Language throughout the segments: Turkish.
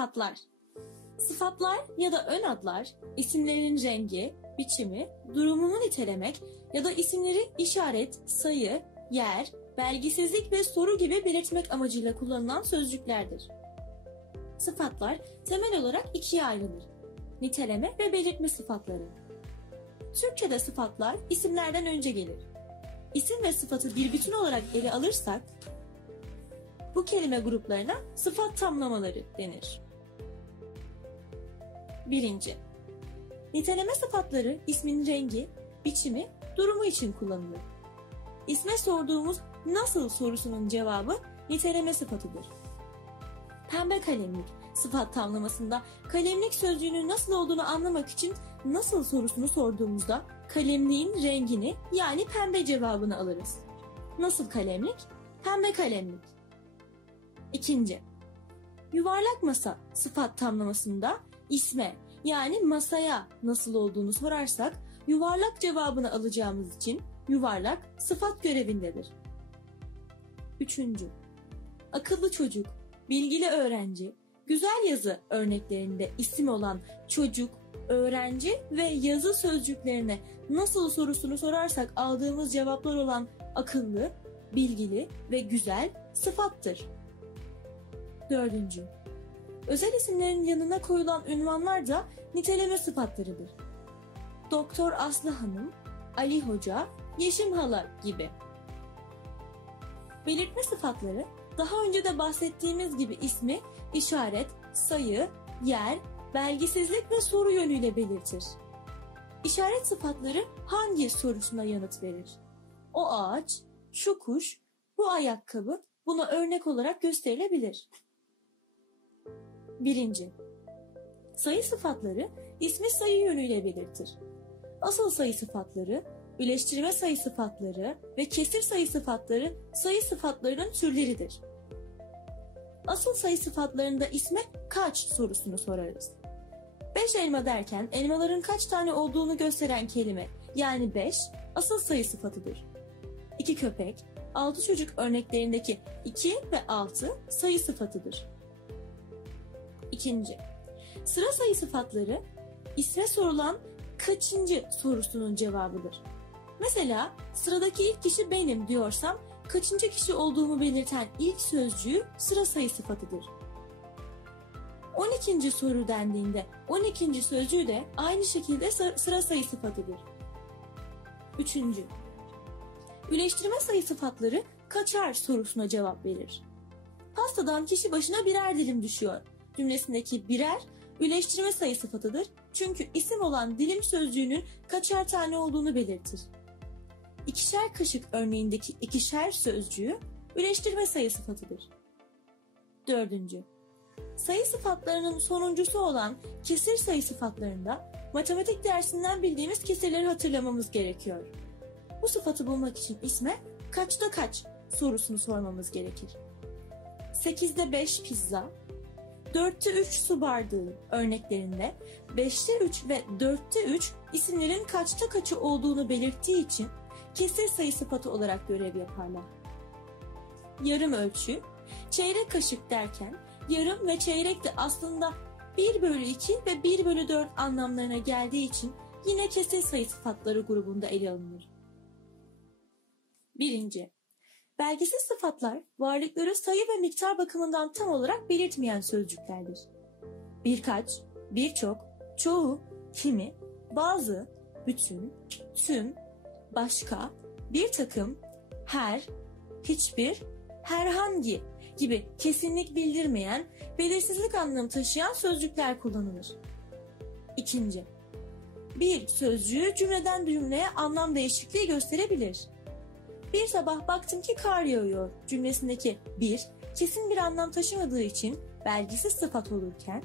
Sıfatlar. Sıfatlar ya da ön adlar, isimlerin rengi, biçimi, durumunu nitelemek ya da isimleri işaret, sayı, yer, belgisizlik ve soru gibi belirtmek amacıyla kullanılan sözcüklerdir. Sıfatlar temel olarak ikiye ayrılır: niteleme ve belirtme sıfatları. Türkçe'de sıfatlar isimlerden önce gelir. İsim ve sıfatı bir bütün olarak ele alırsak, bu kelime gruplarına sıfat tamlamaları denir. 1. Niteleme sıfatları ismin rengi, biçimi, durumu için kullanılır. İsme sorduğumuz nasıl sorusunun cevabı niteleme sıfatıdır. Pembe kalemlik sıfat tamlamasında kalemlik sözcüğünün nasıl olduğunu anlamak için nasıl sorusunu sorduğumuzda kalemliğin rengini yani pembe cevabını alırız. Nasıl kalemlik? Pembe kalemlik. 2. Yuvarlak masa sıfat tamlamasında isme yani masaya nasıl olduğunu sorarsak yuvarlak cevabını alacağımız için yuvarlak sıfat görevindedir. 3. Akıllı çocuk, bilgili öğrenci, güzel yazı örneklerinde isim olan çocuk, öğrenci ve yazı sözcüklerine nasıl sorusunu sorarsak aldığımız cevaplar olan akıllı, bilgili ve güzel sıfattır. 4. Özel isimlerin yanına koyulan ünvanlar da niteleme sıfatlarıdır. Doktor Aslı Hanım, Ali Hoca, Yeşim Hala gibi. Belirtme sıfatları daha önce de bahsettiğimiz gibi ismi, işaret, sayı, yer, belgisizlik ve soru yönüyle belirtir. İşaret sıfatları hangi sorusuna yanıt verir? O ağaç, şu kuş, bu ayakkabı buna örnek olarak gösterilebilir. 1. Sayı sıfatları ismi sayı yönüyle belirtir. Asıl sayı sıfatları, birleştirme sayı sıfatları ve kesir sayı sıfatları sayı sıfatlarının türleridir. Asıl sayı sıfatlarında isme kaç sorusunu sorarız. 5 elma derken elmaların kaç tane olduğunu gösteren kelime yani 5 asıl sayı sıfatıdır. 2 köpek, 6 çocuk örneklerindeki 2 ve 6 sayı sıfatıdır. 2. Sıra sayı sıfatları isme sorulan kaçıncı sorusunun cevabıdır. Mesela sıradaki ilk kişi benim diyorsam kaçıncı kişi olduğumu belirten ilk sözcüğü sıra sayı sıfatıdır. 12. soru dendiğinde 12. sözcüğü de aynı şekilde sıra sayı sıfatıdır. 3. Üleştirme sayı sıfatları kaçar sorusuna cevap verir. Pastadan kişi başına birer dilim düşüyor cümlesindeki birer üleştirme sayı sıfatıdır çünkü isim olan dilim sözcüğünün kaçar tane olduğunu belirtir. 2'şer kaşık örneğindeki 2'şer sözcüğü üleştirme sayı sıfatıdır. 4. Sayı sıfatlarının sonuncusu olan kesir sayı sıfatlarında matematik dersinden bildiğimiz kesirleri hatırlamamız gerekiyor. Bu sıfatı bulmak için isme kaçta kaç sorusunu sormamız gerekir. 8'de 5 pizza, 4'te 3 su bardağı örneklerinde 5'te 3 ve 4'te 3 isimlerin kaçta kaçı olduğunu belirttiği için kesir sayı sıfatı olarak görev yaparlar. Yarım ölçü, çeyrek kaşık derken yarım ve çeyrek de aslında 1/2 ve 1/4 anlamlarına geldiği için yine kesir sayı sıfatları grubunda ele alınır. 1. Belgisiz sıfatlar varlıkları sayı ve miktar bakımından tam olarak belirtmeyen sözcüklerdir. Birkaç, birçok, çoğu, kimi, bazı, bütün, tüm, başka, bir takım, her, hiçbir, herhangi gibi kesinlik bildirmeyen, belirsizlik anlamı taşıyan sözcükler kullanılır. 2. Bir sözcüğü cümleden cümleye anlam değişikliği gösterebilir. Bir sabah baktım ki kar yağıyor cümlesindeki bir kesin bir anlam taşımadığı için belgisiz sıfat olurken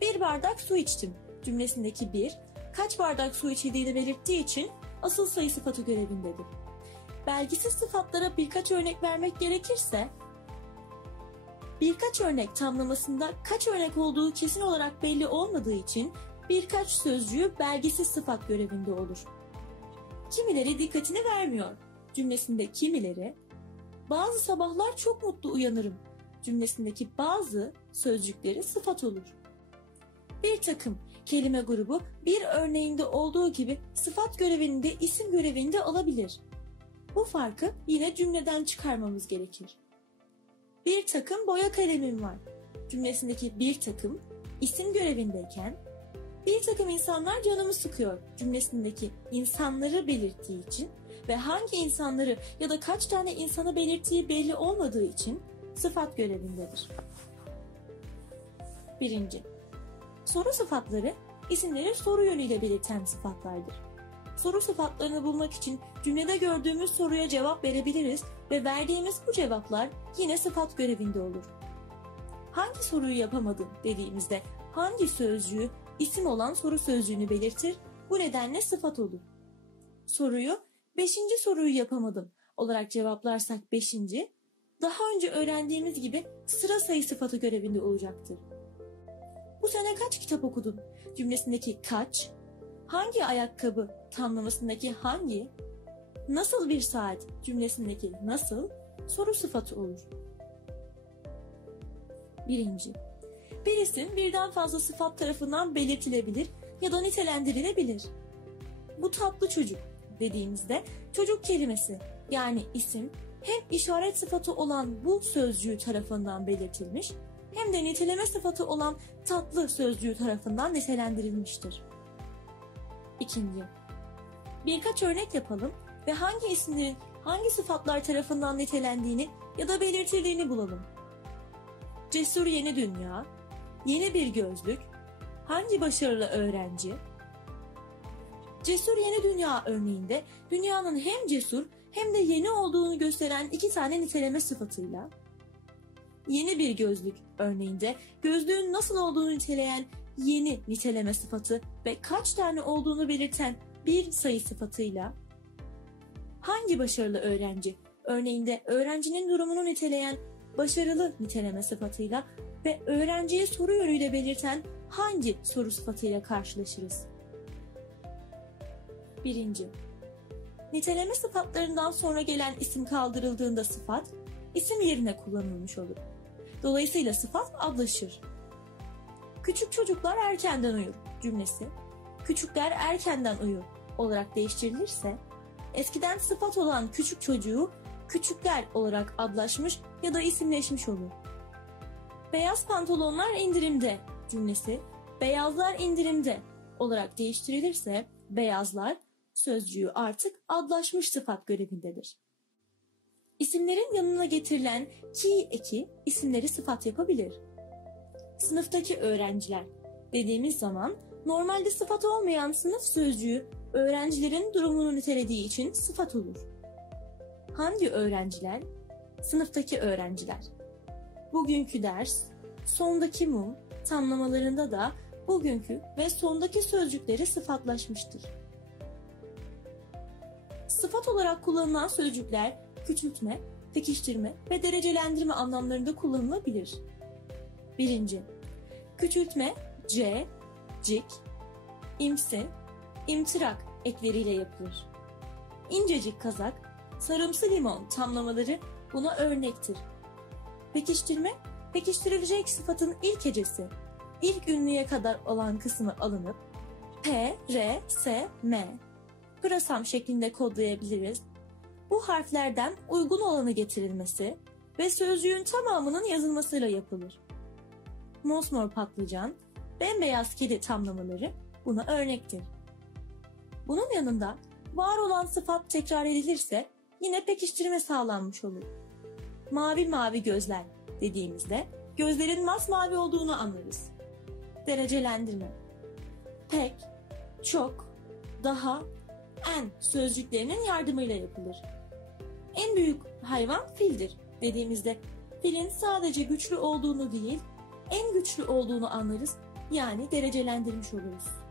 bir bardak su içtim cümlesindeki bir kaç bardak su içildiğini belirttiği için asıl sayı sıfatı görevindedir. Belgisiz sıfatlara birkaç örnek vermek gerekirse birkaç örnek tamlamasında kaç örnek olduğu kesin olarak belli olmadığı için birkaç sözcüğü belgisiz sıfat görevinde olur. Kimileri dikkatini vermiyor cümlesinde kimileri, bazı sabahlar çok mutlu uyanırım cümlesindeki bazı sözcükleri sıfat olur. Bir takım kelime grubu bir örneğinde olduğu gibi sıfat görevini de isim görevini de alabilir. Bu farkı yine cümleden çıkarmamız gerekir. Bir takım boya kalemim var cümlesindeki bir takım isim görevindeyken, bir takım insanlar canımı sıkıyor cümlesindeki insanları belirttiği için ve hangi insanları ya da kaç tane insanı belirttiği belli olmadığı için sıfat görevindedir. 1. Soru sıfatları isimleri soru yönüyle belirten sıfatlardır. Soru sıfatlarını bulmak için cümlede gördüğümüz soruya cevap verebiliriz ve verdiğimiz bu cevaplar yine sıfat görevinde olur. Hangi soruyu yapamadın dediğimizde hangi sözcüğü isim olan soru sözcüğünü belirtir, bu nedenle sıfat olur. Soruyu 5. soruyu yapamadım olarak cevaplarsak 5. daha önce öğrendiğimiz gibi sıra sayı sıfatı görevinde olacaktır. Bu sene kaç kitap okudun cümlesindeki kaç, hangi ayakkabı tamlamasındaki hangi, nasıl bir saat cümlesindeki nasıl soru sıfatı olur. 1. Bir isim birden fazla sıfat tarafından belirtilebilir ya da nitelendirilebilir. Bu tatlı çocuk dediğimizde çocuk kelimesi yani isim hem işaret sıfatı olan bu sözcüğü tarafından belirtilmiş hem de niteleme sıfatı olan tatlı sözcüğü tarafından nitelendirilmiştir. 2. Birkaç örnek yapalım ve hangi isimlerin hangi sıfatlar tarafından nitelendiğini ya da belirtildiğini bulalım. Cesur yeni dünya, yeni bir gözlük, hangi başarılı öğrenci? Cesur yeni dünya örneğinde dünyanın hem cesur hem de yeni olduğunu gösteren 2 tane niteleme sıfatıyla, yeni bir gözlük örneğinde gözlüğün nasıl olduğunu niteleyen yeni niteleme sıfatı ve kaç tane olduğunu belirten bir sayı sıfatıyla, hangi başarılı öğrenci örneğinde öğrencinin durumunu niteleyen başarılı niteleme sıfatıyla ve öğrenciyi soru yönüyle belirten hangi soru sıfatıyla karşılaşırız? 1. Niteleme sıfatlarından sonra gelen isim kaldırıldığında sıfat, isim yerine kullanılmış olur. Dolayısıyla sıfat adlaşır. Küçük çocuklar erkenden uyur cümlesi, küçükler erkenden uyur olarak değiştirilirse, eskiden sıfat olan küçük çocuğu küçükler olarak adlaşmış ya da isimleşmiş olur. Beyaz pantolonlar indirimde cümlesi, beyazlar indirimde olarak değiştirilirse, beyazlar sözcüğü artık adlaşmış sıfat görevindedir. İsimlerin yanına getirilen ki eki isimleri sıfat yapabilir. Sınıftaki öğrenciler dediğimiz zaman normalde sıfat olmayan sınıf sözcüğü öğrencilerin durumunu nitelediği için sıfat olur. Hangi öğrenciler? Sınıftaki öğrenciler. Bugünkü ders, sondaki mum tamlamalarında da bugünkü ve sondaki sözcükleri sıfatlaşmıştır. Sıfat olarak kullanılan sözcükler küçültme, pekiştirme ve derecelendirme anlamlarında kullanılabilir. 1. Küçültme c, cik, imsi, imtirak ekleriyle yapılır. İncecik kazak, sarımsı limon tamlamaları buna örnektir. Pekiştirme, pekiştirilecek sıfatın ilk hecesi, ilk ünlüye kadar olan kısmı alınıp P, R, S, M, pırasam şeklinde kodlayabiliriz. Bu harflerden uygun olanı getirilmesi ve sözcüğün tamamının yazılmasıyla yapılır. Mosmor patlıcan, bembeyaz kedi tamlamaları buna örnektir. Bunun yanında var olan sıfat tekrar edilirse yine pekiştirme sağlanmış olur. Mavi mavi gözler dediğimizde gözlerin masmavi olduğunu anlarız. Derecelendirme. Pek, çok, daha, en sözcüklerinin yardımıyla yapılır. En büyük hayvan fildir dediğimizde filin sadece güçlü olduğunu değil, en güçlü olduğunu anlarız, yani derecelendirmiş oluruz.